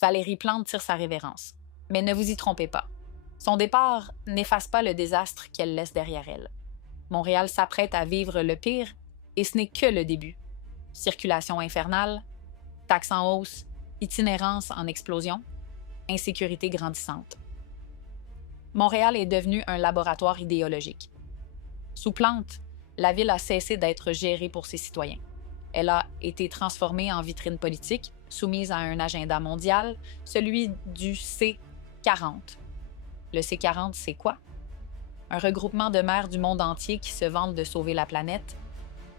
Valérie Plante tire sa révérence. Mais ne vous y trompez pas. Son départ n'efface pas le désastre qu'elle laisse derrière elle. Montréal s'apprête à vivre le pire et ce n'est que le début. Circulation infernale, taxes en hausse, itinérance en explosion, insécurité grandissante. Montréal est devenu un laboratoire idéologique. Sous Plante, la ville a cessé d'être gérée pour ses citoyens. Elle a été transformée en vitrine politique, soumise à un agenda mondial, celui du C40. Le C40, c'est quoi? Un regroupement de maires du monde entier qui se vantent de sauver la planète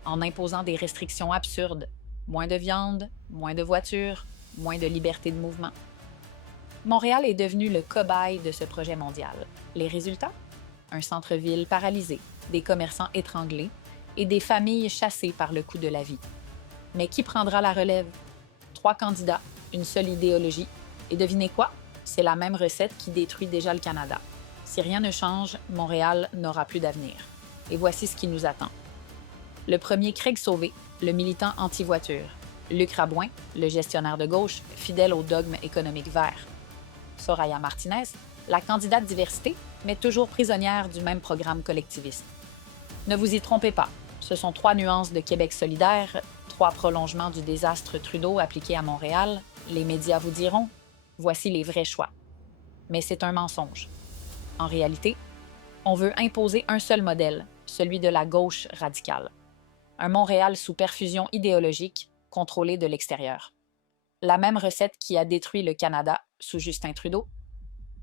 en imposant des restrictions absurdes. Moins de viande, moins de voitures, moins de liberté de mouvement. Montréal est devenu le cobaye de ce projet mondial. Les résultats? Un centre-ville paralysé, des commerçants étranglés et des familles chassées par le coût de la vie. Mais qui prendra la relève? 3 candidats, une seule idéologie. Et devinez quoi? C'est la même recette qui détruit déjà le Canada. Si rien ne change, Montréal n'aura plus d'avenir. Et voici ce qui nous attend. Le premier, Craig Sauvé, le militant anti-voiture. Luc Rabouin, le gestionnaire de gauche, fidèle au dogme économique vert. Soraya Martinez, la candidate diversité, mais toujours prisonnière du même programme collectiviste. Ne vous y trompez pas, ce sont 3 nuances de Québec solidaire, 3 prolongements du désastre Trudeau appliqué à Montréal. Les médias vous diront, voici les vrais choix. Mais c'est un mensonge. En réalité, on veut imposer un seul modèle, celui de la gauche radicale. Un Montréal sous perfusion idéologique, contrôlé de l'extérieur. La même recette qui a détruit le Canada sous Justin Trudeau.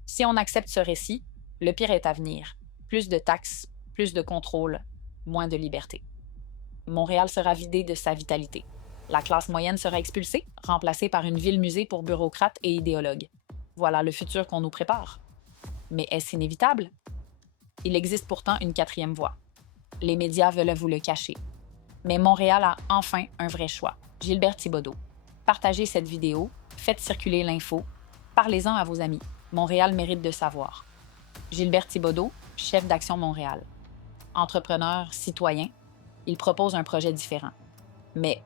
Si on accepte ce récit, le pire est à venir. Plus de taxes, plus de contrôle, moins de liberté. Montréal sera vidé de sa vitalité. La classe moyenne sera expulsée, remplacée par une ville-musée pour bureaucrates et idéologues. Voilà le futur qu'on nous prépare. Mais est-ce inévitable? Il existe pourtant une 4e voie. Les médias veulent vous le cacher. Mais Montréal a enfin un vrai choix. Gilbert Thibaudeau. Partagez cette vidéo, faites circuler l'info, parlez-en à vos amis. Montréal mérite de savoir. Gilbert Thibaudeau, chef d'Action Montréal. Entrepreneur, citoyen, il propose un projet différent. Mais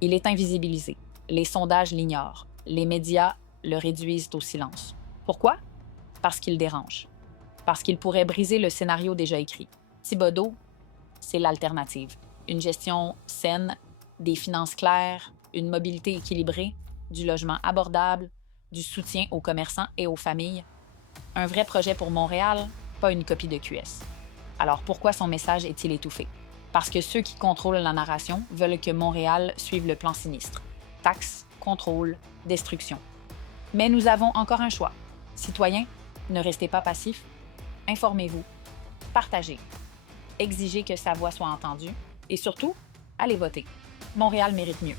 il est invisibilisé. Les sondages l'ignorent. Les médias le réduisent au silence. Pourquoi? Parce qu'il dérange. Parce qu'il pourrait briser le scénario déjà écrit. Thibaudeau, c'est l'alternative. Une gestion saine, des finances claires, une mobilité équilibrée, du logement abordable, du soutien aux commerçants et aux familles. Un vrai projet pour Montréal, pas une copie de QS. Alors pourquoi son message est-il étouffé? Parce que ceux qui contrôlent la narration veulent que Montréal suive le plan sinistre. Taxes, contrôle, destruction. Mais nous avons encore un choix. Citoyens, ne restez pas passifs. Informez-vous. Partagez. Exigez que sa voix soit entendue. Et surtout, allez voter. Montréal mérite mieux.